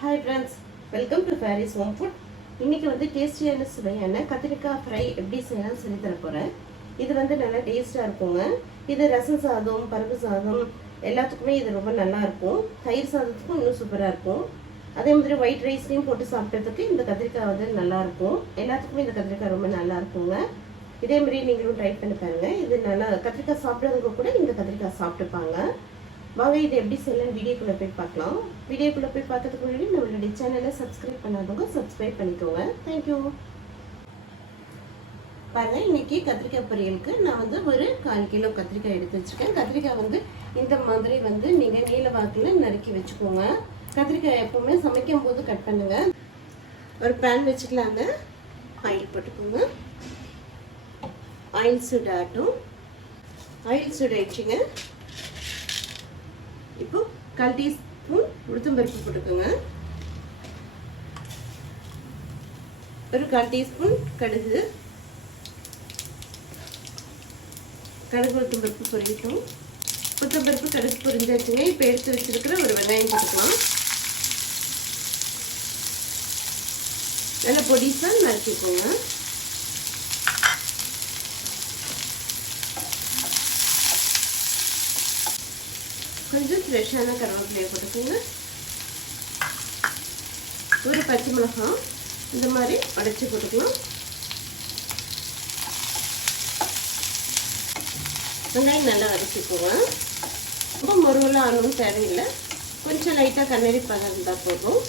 Hi friends welcome to Fairy's Home Food இன்னைக்கு வந்து டேஸ்டியான சுவையான கத்திரிக்காய் ஃப்ரை எப்படி செய்யலாம்னு சொல்லி தர போகிறேன் இது வந்து நல்லா டேஸ்ட்டாக இருக்குங்க. இது ரசம் சாதம் பருப்பு சாதம் எல்லாத்துக்குமே இது ரொம்ப நல்லா இருக்கும். தயிர் சாதத்துக்கும் இன்னும் சூப்பராக இருக்கும். அதே மாதிரி ஒயிட் ரைஸ்லையும் போட்டு சாப்பிட்றதுக்கு இந்த கத்திரிக்காய் வந்து நல்லாயிருக்கும் எல்லாத்துக்குமே இந்த கத்திரிக்காய் ரொம்ப நல்லா இருக்குங்க. இதே மாதிரி நீங்களும் ட்ரை பண்ணி பாருங்கள் இது நல்லா கத்திரிக்காய் சாப்பிட்றவங்க கூட இந்த கத்திரிக்காய் சாப்பிட்டுப்பாங்க. வாங்க இது எப்படி செய்யலாம் வீடியோக்குள்ளே போய் பார்க்கலாம். வீடியோக்குள்ளே போய் பார்க்கறதுக்கு முன்னாடி நம்மளுடைய சேனலை சப்ஸ்கிரைப் பண்ணாதவங்க சப்ஸ்கிரைப் பண்ணிக்கோங்க. தேங்க்யூ பாருங்கள் இன்னைக்கு கத்திரிக்காய் பொரியலுக்கு நான் வந்து ஒரு கால் கிலோ கத்திரிக்காய் எடுத்து வச்சுருக்கேன். கத்திரிக்காய் வந்து இந்த மாதிரி வந்து நீங்கள் நீல வாக்கில் நறுக்கி வச்சுக்கோங்க. கத்திரிக்காய் எப்போவுமே சமைக்கும் போது கட் பண்ணுங்கள் ஒரு பேன் வச்சுக்கலாங்க. ஆயில் போட்டுக்கோங்க. ஆயில் சுடாட்டும் ஆயில் சூடாயிடுச்சுங்க கால் டீஸ்பூன் உளுத்தம்பருப்பு போட்டுக்கோங்க. ஒரு கால் டீஸ்பூன் கடுகு. கடுகு உளுத்தம்பருப்பு பொரியட்டும். உளுத்தம்பருப்பு கடுகு பொரிஞ்சாச்சுங்க. இப்போ எடுத்து வச்சிருக்கிற ஒரு வெங்காயம் போட்டுக்கலாம். நல்லா பொடிசாக நறுக்கிக்கோங்க. கொஞ்சம் ஃப்ரெஷ்ஷான கருவேப்பிலையை போட்டுக்கோங்க. ஒரு பச்சை மிளகாய் இந்த மாதிரி உடச்சி போட்டுக்கலாம். வெங்காயம் நல்லா வதக்கிக்கோங்க. ரொம்ப முருகலாம் ஆனும் தேவையில்லை. கொஞ்சம் லைட்டாக கண்ணறி பதம் இருந்தால் போதும்.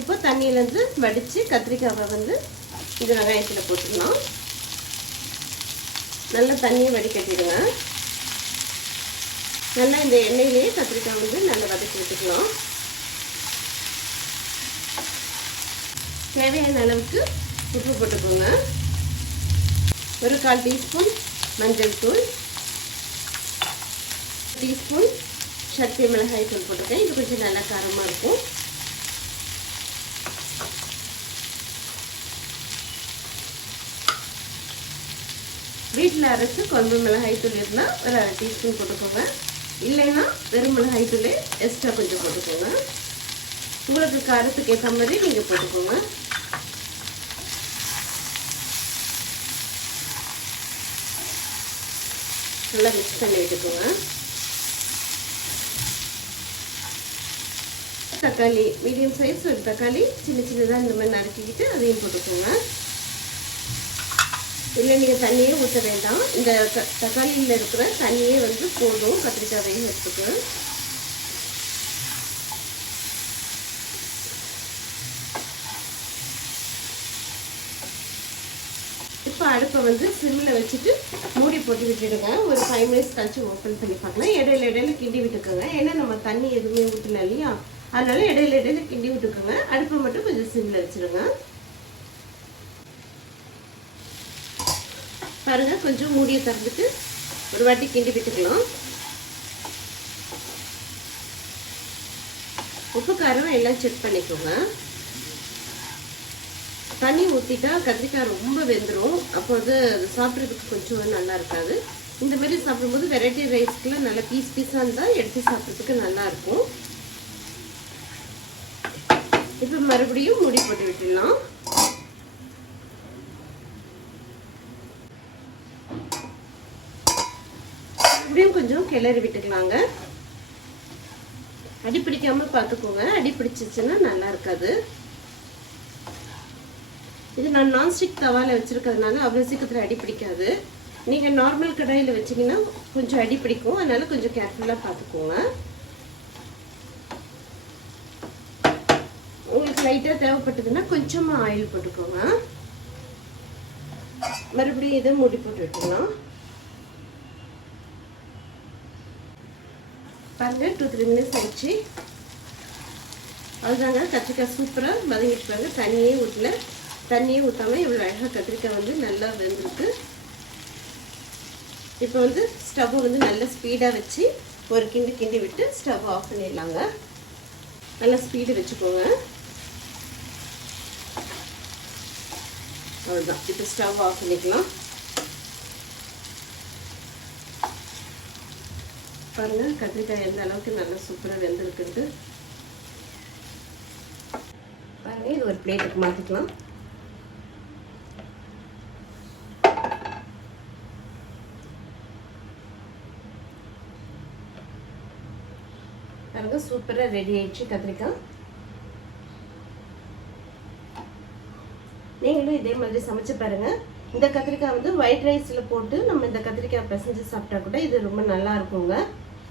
இப்போ தண்ணியிலேருந்து வடித்து கத்திரிக்காவை வந்து இந்த வெங்காயத்தில் போட்டுக்கலாம். நல்லா தண்ணியை வடிகட்டிடுங்க. நல்லா இந்த எண்ணெயிலேயே கத்திரிக்காய் வந்து நல்லா வதக்கி விட்டுக்கலாம். தேவையான அளவுக்கு உப்பு போட்டுக்கோங்க. ஒரு கால் டீஸ்பூன் மஞ்சள் தூள். டீஸ்பூன் சக்தி மிளகாய் தூள் போட்டிருக்கேன். இது கொஞ்சம் நல்லா காரமாக இருக்கும். வீட்டில் அரைச்சி குழம்பு மிளகாய் தூள் இருந்தால் ஒரு அரை டீஸ்பூன் போட்டுக்கோங்க. இல்லைன்னா வெறும் மிளகாய் தூள் எக்ஸ்ட்ரா கொஞ்சம் போட்டுக்கோங்க. உங்களுக்கு காரத்துக்கு ஏற்ற மாதிரி நீங்கள் போட்டுக்கோங்க. நல்லா மிக்ஸ் பண்ணி விட்டுக்கோங்க தக்காளி மீடியம் சைஸ் ஒரு தக்காளி சின்ன சின்னதாக இந்த மாதிரி நறுக்கிக்கிட்டு அதையும் போட்டுக்கோங்க. இல்லை நீங்கள் தண்ணியே ஊற்ற வேண்டாம். இந்த த தக்காளியில் இருக்கிற தண்ணியே வந்து போதும் கத்திரிக்காய் வேகிறதுக்கு இப்போ அடுப்பை வந்து சிம்மில் வச்சுட்டு மூடி போட்டு விட்டுடுங்க. ஒரு ஃபைவ் மினிட்ஸ் கழிச்சு ஓப்பன் பண்ணி பார்க்கலாம் இடையில இடையில கிண்டி விட்டுக்கோங்க. ஏன்னா நம்ம தண்ணி எதுவுமே ஊற்றல இல்லையா? அதனால இடையில இடையில கிண்டி விட்டுக்கோங்க. அடுப்பை மட்டும் கொஞ்சம் சிம்மில் வச்சுருங்க. பாருங்கள் கொஞ்சம் மூடியை திறந்துட்டு ஒரு வாட்டி கிண்டி விட்டுக்கலாம். உப்பு காரம் எல்லாம் செக் பண்ணிக்கோங்க. தண்ணி ஊற்றிட்டா கத்திரிக்காய் ரொம்ப வெந்துடும் அப்போ வந்து அது சாப்பிட்றதுக்கு கொஞ்சம் நல்லா இருக்காது. இந்த மாதிரி சாப்பிடும்போது வெரைட்டி ரைஸ்க்குலாம் நல்லா பீஸ் பீஸாக இருந்தால் எடுத்து சாப்பிட்றதுக்கு நல்லா இருக்கும். இப்போ மறுபடியும் மூடி போட்டு விட்டுடலாம். இப்படியும் கொஞ்சம் கிளறி விட்டுக்கலாங்க. அடி பிடிக்காமல் பார்த்துக்கோங்க அடி பிடிச்சிச்சுன்னா நல்லா இருக்காது. இது நான் நான்ஸ்டிக் தவாவில் வச்சுருக்கிறதுனால அவ்வளோ சீக்கிரத்தில் அடி பிடிக்காது. நீங்கள் நார்மல் கடாயில் வச்சிங்கன்னா கொஞ்சம் அடி பிடிக்கும். அதனால கொஞ்சம் கேர்ஃபுல்லாக பார்த்துக்கோங்க உங்களுக்கு லைட்டாக தேவைப்பட்டதுன்னா கொஞ்சமாக ஆயில் போட்டுக்கோங்க. மறுபடியும் இதை மூடி போட்டு விட்டுக்கலாம் பாருங்கள் டூ த்ரீ மினிட்ஸ் ஆகிடுச்சு அதுதாங்க கத்திரிக்காய் சூப்பராக வதங்கிட்டு பாருங்க. தண்ணியே ஊற்றல தண்ணியே ஊற்றாமல் இவ்வளோ அழகாக கத்திரிக்காய் வந்து நல்லா வெந்திருக்கு. இப்போ வந்து ஸ்டவ் வந்து நல்லா ஸ்பீடாக வச்சு ஒரு கிண்டி கிண்டி விட்டு ஸ்டவ் ஆஃப் பண்ணிடலாங்க. நல்லா ஸ்பீடு வச்சுக்கோங்க. அவ்வளோதான் இப்போ ஸ்டவ் ஆஃப் பண்ணிக்கலாம். பாருங்க கத்திரிக்காய் எந்த அளவுக்கு நல்லா சூப்பராக வெந்திருக்குது பாருங்க இது ஒரு பிளேட்டுக்கு மாற்றிக்கலாம் பாருங்க சூப்பராக ரெடி ஆயிடுச்சு கத்திரிக்காய். நீங்களும் இதே மாதிரி சமைச்சு பாருங்க. இந்த கத்திரிக்காய் வந்து ஒயிட் ரைஸில் போட்டு நம்ம இந்த கத்திரிக்காய் பிசைஞ்சு சாப்பிட்டா கூட இது ரொம்ப நல்லா இருக்குங்க.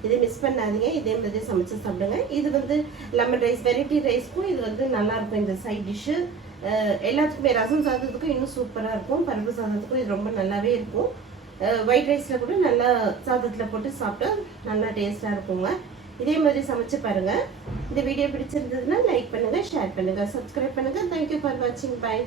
இதை மிஸ் பண்ணாதீங்க. இதே மாதிரி சமைச்சு சாப்பிடுங்க. இது வந்து லெமன் ரைஸ் வெரைட்டி ரைஸ்க்கும் இது வந்து நல்லா இருக்கும் இந்த சைட் டிஷ்ஷு எல்லாத்துக்குமே ரசம் சாதத்துக்கும் இன்னும் சூப்பராக இருக்கும். பருப்பு சாதத்துக்கும் இது ரொம்ப நல்லாவே இருக்கும். ஒயிட் ரைஸில் கூட நல்லா சாதத்தில் போட்டு சாப்பிட்டா நல்லா டேஸ்ட்டாக இருக்குங்க. இதே மாதிரி சமைச்சு பாருங்கள் இந்த வீடியோ பிடிச்சிருந்ததுன்னா லைக் பண்ணுங்கள் ஷேர் பண்ணுங்கள் சப்ஸ்கிரைப் பண்ணுங்கள் தேங்க்யூ ஃபார் வாட்சிங் பை